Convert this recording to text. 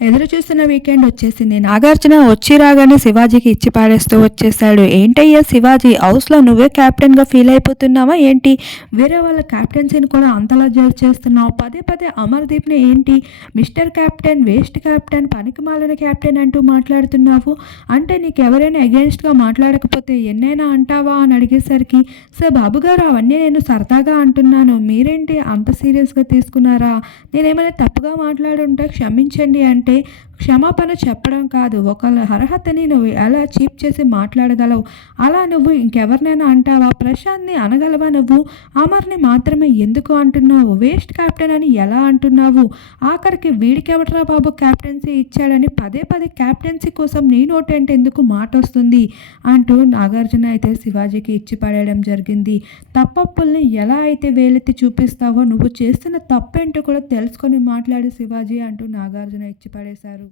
ఎదురు చూస్తున్న వీకెండ్ వచ్చేసింది. నాగార్జున వచ్చి రాగానే శివాజీకి ఇచ్చి పారేస్తూ వచ్చేసాడు. ఏంటయ్యా శివాజీ, హౌస్‌లో నువ్వే కెప్టెన్‌గా ఫీల్ అయిపోతున్నావా ఏంటి? వేరే వాళ్ళ కెప్టెన్సీని కూడా అంతలా జడ్జ్ చేస్తున్నావు. పదే పదే అమర్‌దీప్‌ని ఏంటి మిస్టర్ కెప్టెన్, వేస్ట్ కెప్టెన్, పనికిమాలిన కెప్టెన్ అంటూ మాట్లాడుతున్నావు? అంటే నీకెవరైనా అగెయిన్స్ట్‌గా మాట్లాడకపోతే ఎన్నైనా అంటావా అని అడిగేసరికి, సార్ బాబుగారు అవన్నీ నేను సరదాగా అంటున్నాను. మీరేంటి అంత సీరియస్‌గా తీసుకున్నారా? నేనేమైనా తప్పుగా మాట్లాడుంటే క్షమించండి అంటే, క్షమాపణ చెప్పడం కాదు, ఒకళ్ళ అర్హతని నువ్వు ఎలా చీప్ చేసి మాట్లాడగలవు? అలా నువ్వు ఇంకెవరినైనా అంటావా? ప్రశాంత్‌ని అనగలవా నువ్వు? అమర్‌ని మాత్రమే ఎందుకు అంటున్నావు? వేస్ట్ కెప్టెన్ అని ఎలా అంటున్నావు? ఆఖరికి వీడికెవడ్రా బాబు కెప్టెన్సీ ఇచ్చాడని పదే పదే కెప్టెన్సీ కోసం నీ నోటంటే ఎందుకు మాటొస్తుంది? అంటూ నాగార్జున అయితే శివాజీకి ఇచ్చి పడేయడం జరిగింది. తప్పొప్పుల్ని ఎలా అయితే వేలెత్తి చూపిస్తావో నువ్వు చేస్తున్న తప్పేంటో కూడా తెలుసుకొని మాట్లాడు శివాజీ అంటూ నాగార్జున ఇచ్చి పడేశారు.